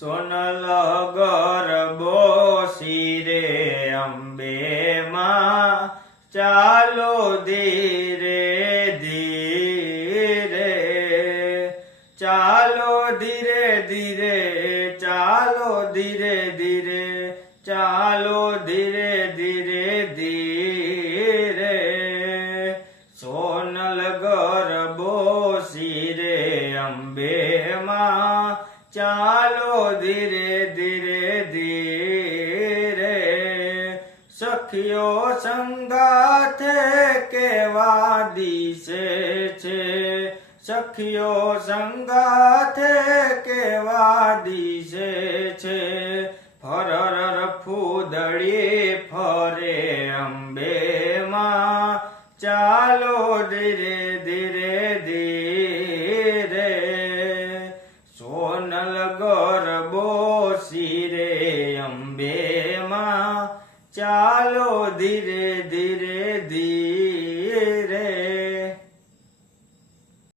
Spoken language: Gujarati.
સોનલ ગરબો શિરે અંબે માં ચાલો ધીરે ધીરે, ચાલો ધીરે ધીરે, ચાલો ધીરે ધીરે, ચાલો ધીરે ધીરે ધીરે. સોનલ ગરબો શિરે અંબે ચાલો ધીરે ધીરે ધીરે સખીઓ સંગાથે કેવા દિશે છે? સખીઓ સંગાથે કેવા દિશે છે? ફરર ફૂદડી ફરે અંબે માં ચાલો ધીરે ધીરે ધીરે ગરબો શિરે અંબે માં ચાલો ધીરે ધીરે ધીરે